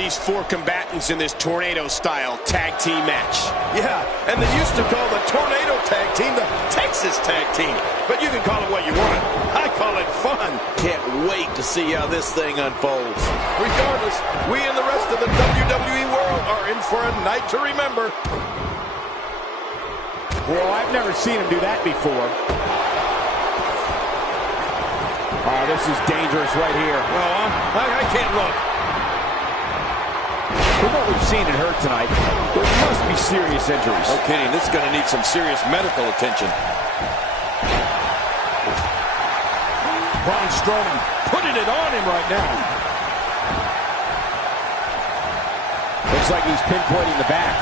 these four combatants in this tornado-style tag team match. Yeah, and they used to call the Tornado Tag Team the Texas Tag Team. But you can call it what you want. I call it fun. Can't wait to see how this thing unfolds. Regardless, we and the rest of the WWE world are in for a night to remember. Well, I've never seen him do that before. Oh, this is dangerous right here. Well, I can't look. From what we've seen and heard tonight, there must be serious injuries. Okay, this is going to need some serious medical attention. Braun Strowman putting it on him right now. Looks like he's pinpointing the back.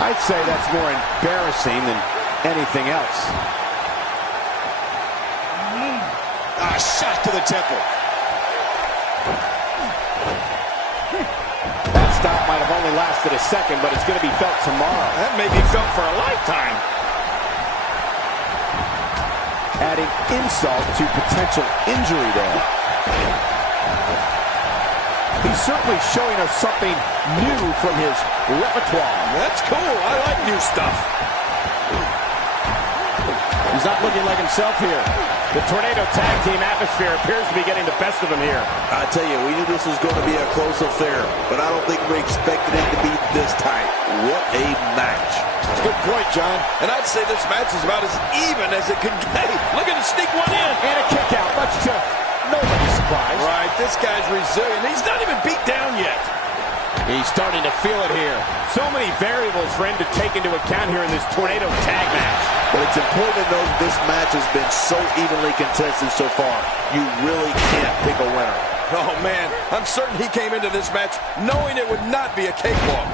I'd say that's more embarrassing than anything else. A shot to the temple. That stop might have only lasted a second, but it's going to be felt tomorrow. That may be felt for a lifetime. Adding insult to potential injury there. He's certainly showing us something new from his repertoire. That's cool. I like new stuff. He's not looking like himself here. The Tornado Tag Team atmosphere appears to be getting the best of him here. I tell you, we knew this was going to be a close affair, but I don't think we expected it to be this tight. What a match. That's a good point, John. And I'd say this match is about as even as it could get. Look at him sneak one in. And a kick out, much to nobody's surprise. Right, this guy's resilient. He's not even beat down yet. He's starting to feel it here. So many variables for him to take into account here in this Tornado Tag match. But it's important to note this match has been so evenly contested so far. You really can't pick a winner. Oh, man, I'm certain he came into this match knowing it would not be a cakewalk.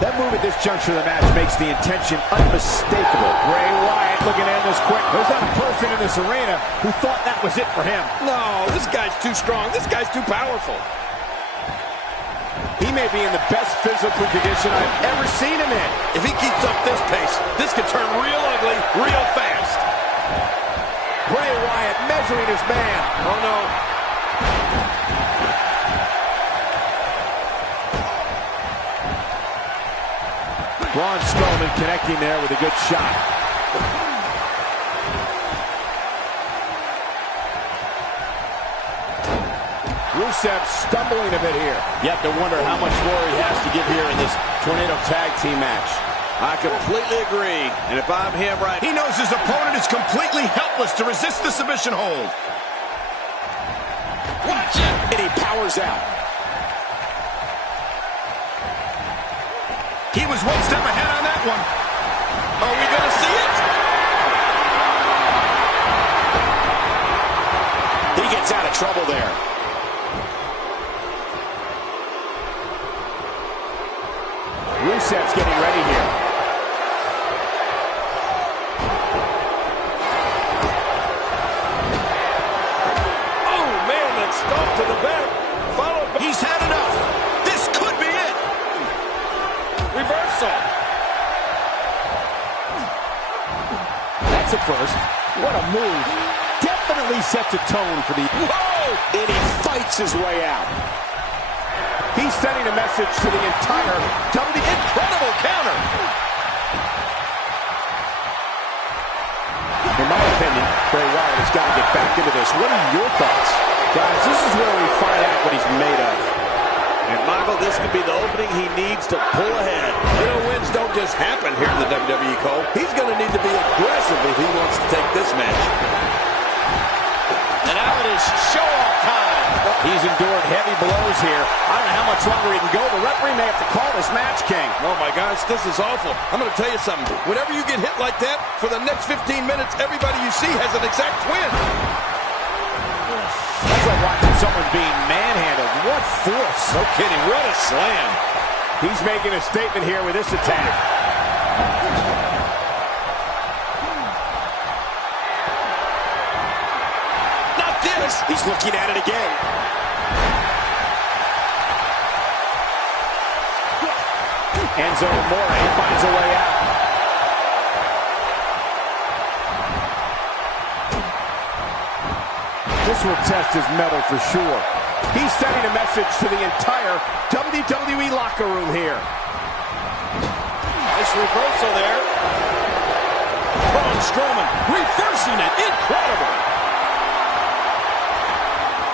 That move at this juncture of the match makes the intention unmistakable. Bray Wyatt looking to end this quick. There's not a person in this arena who thought that was it for him. No, this guy's too strong. This guy's too powerful. He may be in the best physical condition I've ever seen him in. If he keeps up this pace, this could turn real ugly real fast. Bray Wyatt measuring his man. Oh, no. Braun Strowman connecting there with a good shot. Rusev stumbling a bit here. You have to wonder how much more he has to give here in this Tornado Tag Team match. I completely agree. And if I'm him right, He knows his opponent is completely helpless to resist the submission hold. Watch it! And he powers out. He was one step ahead on that one. Are we going to see it? He gets out of trouble there. Rusev's getting ready here. Oh, man, that stomp to the back. Followed by... He's had enough. This could be it. Reversal. That's a first. What a move. Definitely sets a tone for the... Whoa! And he fights his way out. He's sending a message to the entire WWE. Incredible counter. In my opinion, Bray Wyatt has got to get back into this. What are your thoughts? Guys, this is where we find out what he's made of. and Michael, this could be the opening he needs to pull ahead. You know, wins don't just happen here in the WWE, Cole. He's going to need to be aggressive if he wants to take this match. And now it is show-off time. He's endured heavy blows here. I don't know how much longer he can go. The referee may have to call this match, King. Oh, my gosh, this is awful. I'm going to tell you something. Whenever you get hit like that, for the next 15 minutes, everybody you see has an exact twin. That's like watching someone being manhandled. What force. No kidding. What a slam. He's making a statement here with this attack. Not this. He's looking at it again. Enzo Amore finds a way out. This will test his mettle for sure. He's sending a message to the entire WWE locker room here. Nice reversal there. Braun Strowman reversing it. Incredible.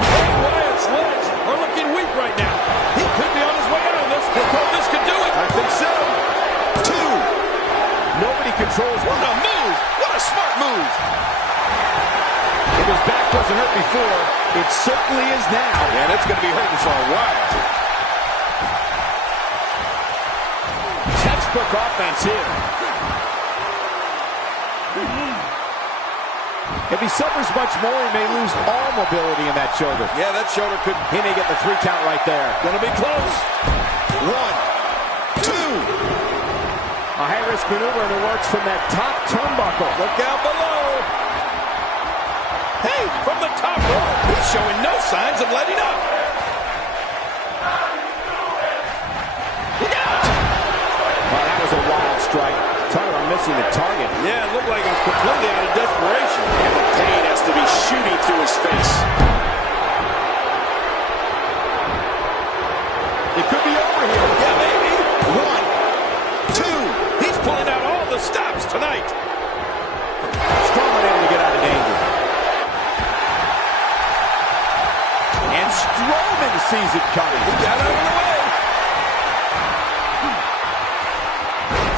Bray Wyatt's legs are looking weak right now. He could be on his way out of this. This could do it. I think so. 2. Nobody controls. What a move. What a smart move. If his back wasn't hurt before, it certainly is now. And it's going to be hurting for a while. Textbook offense here. If he suffers much more, he may lose all mobility in that shoulder. Yeah, that shoulder could... He may get the 3 count right there. Gonna be close. 1, 2. A high-risk maneuver and it works from that top turnbuckle. Look out below. Hey, from the top rope, he's showing no signs of letting up. Look out! Oh, that was a wild strike. Talk about missing the target. Yeah, it looked like it was completely out of desperation. And the pain has to be shooting through his face. It could be over here. Yeah, maybe. 1, 2. He's pulling out all the stops tonight. Strowman able to get out of danger. And Strowman sees it coming. He got out of the way.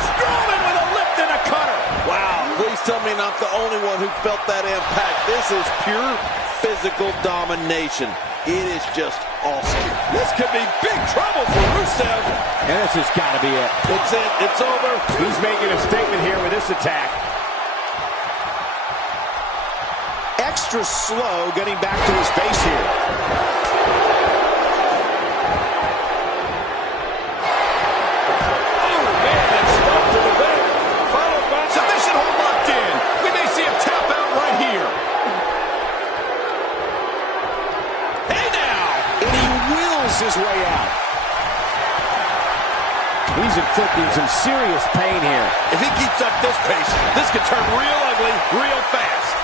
Strowman with a lift and a cutter. Wow, please tell me I'm not the only one who felt that impact. This is pure physical domination. It is just awesome. This could be big trouble for Rusev. And this has got to be it. It's it. It's over. He's making a statement here with this attack. Extra slow getting back to his base here. Oh, man, that's stumped to the back. Followed by submission hold locked in. We may see a tap out right here. Hey, now. And he wills his way out. He's inflicting some serious pain here. If he keeps up this pace, this could turn real ugly real fast.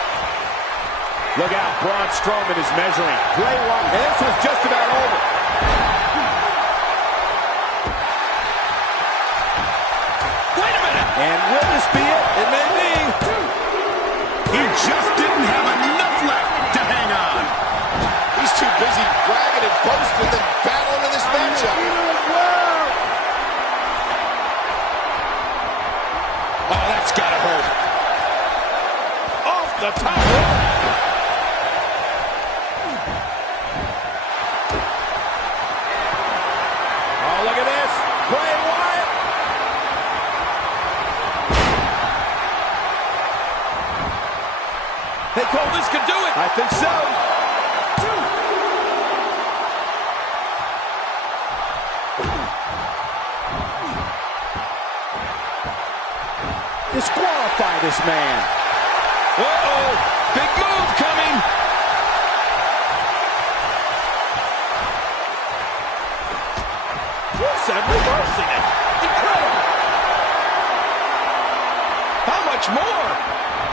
Look out, Braun Strowman is measuring. Bray Wyatt, and this was just about over. Wait a minute. And will this be it? It may be. He just didn't have enough left to hang on. He's too busy bragging and boasting than battling in this matchup. Oh, that's gotta hurt. Off the top rope. Oh, look at this. Bray Wyatt. Hey, Cole, this could do it. I think so. Disqualify this man. Uh-oh. Big move coming. Rusev reversing it. Incredible. How much more?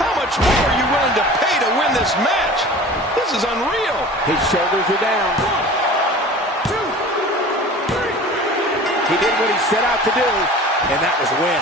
How much more are you willing to pay to win this match? This is unreal. His shoulders are down. 1, 2, 3. He did what he set out to do, and that was win.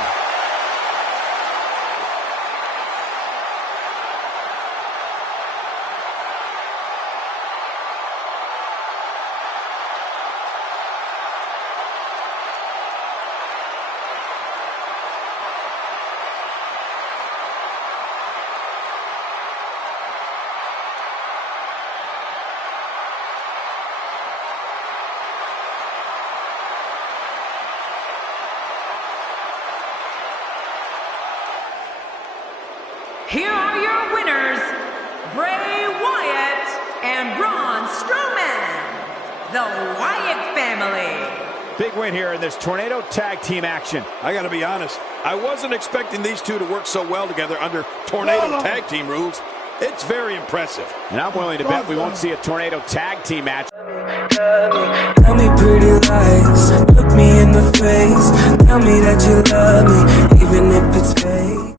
Here are your winners, Bray Wyatt and Braun Strowman, the Wyatt family. Big win here in this Tornado Tag Team action. I gotta be honest, I wasn't expecting these two to work so well together under Tornado Tag Team rules. It's very impressive. And I'm willing to bet we won't see a Tornado Tag Team match. Tell me pretty lies, look me in the face, tell me that you love me, even if it's fake.